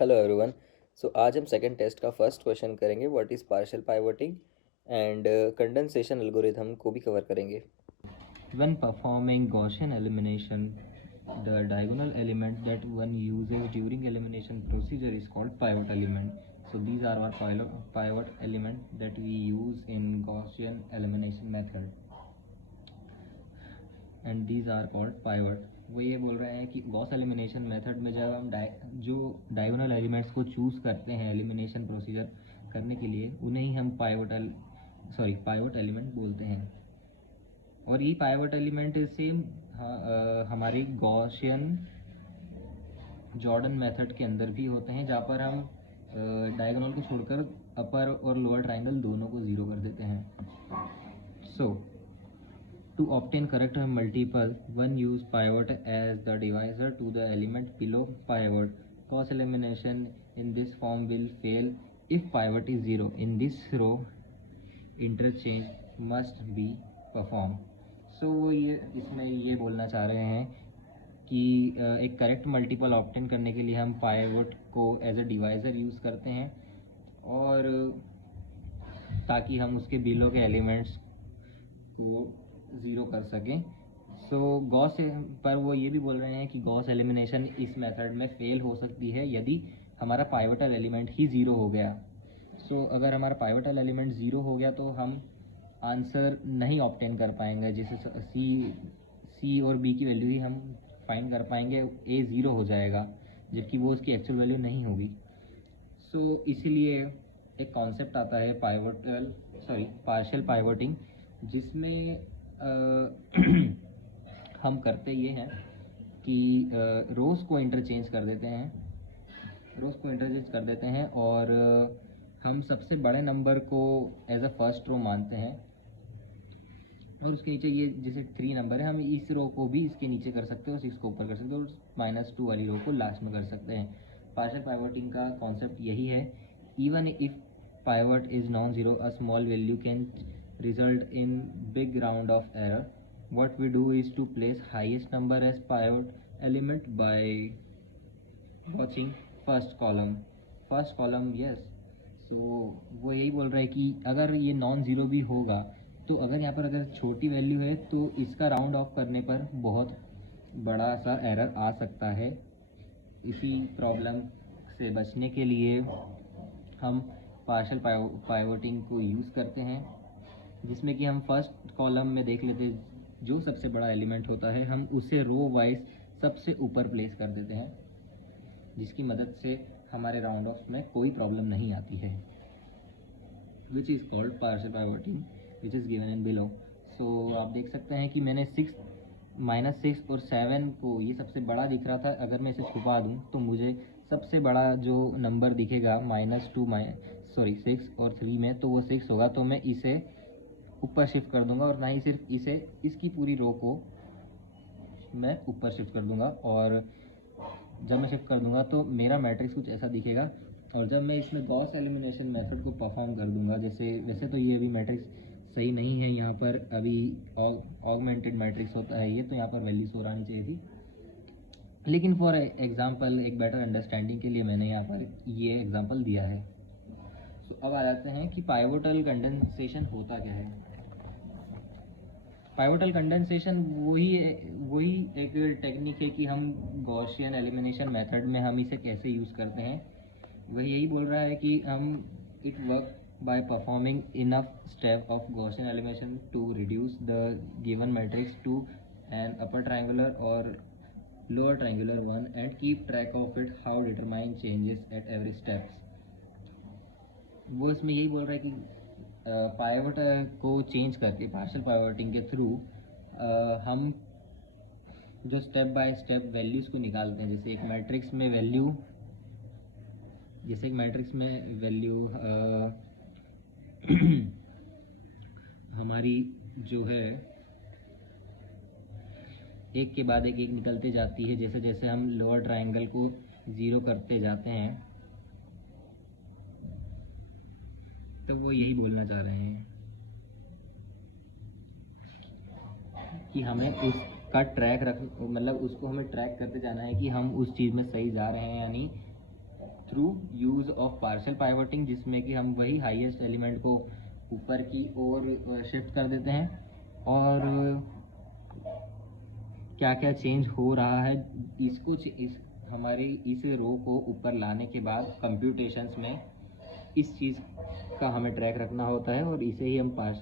Hello everyone. So आज हम second test का फर्स्ट क्वेश्चन करेंगे, what is partial pivoting and condensation algorithm को भी कवर करेंगे। When performing Gaussian elimination, the diagonal element that one uses during elimination procedure is called pivot element. So these are our pivot element that we use in Gaussian elimination method, and these are called pivot. वो ये बोल रहे हैं कि Gauss elimination method में जब हम जो डायगोनल एलिमेंट्स को चूज़ करते हैं एलिमिनेशन प्रोसीजर करने के लिए, उन्हें ही हम पाइवट एलिमेंट बोलते हैं। और ये पाइवट एलिमेंट सेम हमारी गॉसियन जॉर्डन मेथड के अंदर भी होते हैं, जहाँ पर हम डायगोनल को छोड़कर अपर और लोअर ट्राइंगल दोनों को ज़ीरो कर देते हैं। सो to obtain correct multiple, one use pivot as the divisor to the element below pivot. Gauss elimination in this form will fail if pivot is zero. In this row, interchange must be performed. So वो ये इसमें ये बोलना चाह रहे हैं कि एक करेक्ट मल्टीपल ऑब्टेन करने के लिए हम पाइवट को एज अ डिवाइज़र यूज़ करते हैं, और ताकि हम उसके बिलो के एलिमेंट्स को ज़ीरो कर सकें। सो गॉस पर वो ये भी बोल रहे हैं कि गॉस एलिमिनेशन इस मेथड में फेल हो सकती है यदि हमारा पाइवटल एलिमेंट ही ज़ीरो हो गया। सो अगर हमारा पाइवटल एलिमेंट ज़ीरो हो गया तो हम आंसर नहीं ऑब्टेन कर पाएंगे, जैसे सी और बी की वैल्यू ही हम फाइंड कर पाएंगे, ए ज़ीरो हो जाएगा जबकि वो उसकी एक्चुअल वैल्यू नहीं होगी। सो इसीलिए एक कॉन्सेप्ट आता है पार्शियल पाइवटिंग, जिसमें हम करते ये हैं कि रोज़ को इंटरचेंज कर देते हैं और हम सबसे बड़े नंबर को एज अ फर्स्ट रो मानते हैं, और उसके नीचे ये जैसे 3 नंबर है, हम इस रो को भी इसके नीचे कर सकते हैं और 6 को ऊपर कर सकते हैं, और -2 वाली रो को लास्ट में कर सकते हैं। पार्शियल पाइवटिंग का कॉन्सेप्ट यही है। Even if pivot is non zero, a small value can result in big round of error. What we do is to place highest number as pivot element by watching first column yes. So वो यही बोल रहा है कि अगर ये non zero भी होगा तो अगर यहाँ पर अगर छोटी वैल्यू है तो इसका राउंड ऑफ करने पर बहुत बड़ा सा एरर आ सकता है। इसी प्रॉब्लम से बचने के लिए हम पार्शियल पाइवटिंग को यूज़ करते हैं, जिसमें कि हम फर्स्ट कॉलम में देख लेते हैं जो सबसे बड़ा एलिमेंट होता है हम उसे रो वाइज सबसे ऊपर प्लेस कर देते हैं, जिसकी मदद से हमारे राउंड ऑफ में कोई प्रॉब्लम नहीं आती है, which is called partial pivoting, which is given in below. So आप देख सकते हैं कि मैंने -6 और 7 को, ये सबसे बड़ा दिख रहा था, अगर मैं इसे छुपा दूं तो मुझे सबसे बड़ा जो नंबर दिखेगा -6 और 3 में, तो वो 6 होगा। तो मैं इसे ऊपर शिफ्ट कर दूंगा, और ना ही सिर्फ इसे, इसकी पूरी रो को मैं ऊपर शिफ्ट कर दूंगा, और जब मैं शिफ्ट कर दूंगा तो मेरा मैट्रिक्स कुछ ऐसा दिखेगा। और जब मैं इसमें गॉस एलिमिनेशन मेथड को परफॉर्म कर दूंगा, वैसे तो ये अभी मैट्रिक्स सही नहीं है, यहाँ पर अभी ऑगमेंटेड मैट्रिक्स होता है ये, तो यहाँ पर वैल्यू 4 आनी चाहिए थी, लेकिन फॉर एग्जांपल एक बेटर अंडरस्टैंडिंग के लिए मैंने यहाँ पर ये एग्जांपल दिया है। तो अब आ जाते हैं कि पाइवोटल कंडेंसेशन होता क्या है। पाइवोटल कंडेंसेशन वही एक टेक्निक है कि हम गॉसियन एलिमिनेशन मेथड में हम इसे कैसे यूज़ करते हैं। वही यही बोल रहा है कि हम it work by performing enough step of Gaussian elimination to reduce the given matrix to an upper triangular or lower triangular one and keep track of it how determine changes at every steps। वो इसमें यही बोल रहा है कि pivot को change करके partial पाइवटिंग के थ्रू हम जो स्टेप बाय स्टेप वैल्यूज़ को निकालते हैं, जैसे एक मैट्रिक्स में वैल्यू हमारी जो है एक के बाद एक निकलते जाती है, जैसे जैसे हम लोअर ट्रायंगल को ज़ीरो करते जाते हैं, तो वो यही बोलना चाह रहे हैं कि हमें उसका मतलब उसको हमें ट्रैक करते जाना है कि हम उस चीज़ में सही जा रहे हैं या नहीं, थ्रू यूज़ ऑफ पार्शियल पाइवटिंग, जिसमें कि हम वही हाईएस्ट एलिमेंट को ऊपर की ओर शिफ्ट कर देते हैं। और क्या क्या चेंज हो रहा है इस हमारे इस रो को ऊपर लाने के बाद कंप्यूटेशंस में इस चीज़ का हमें ट्रैक रखना होता है, और इसे ही हम पार्शियल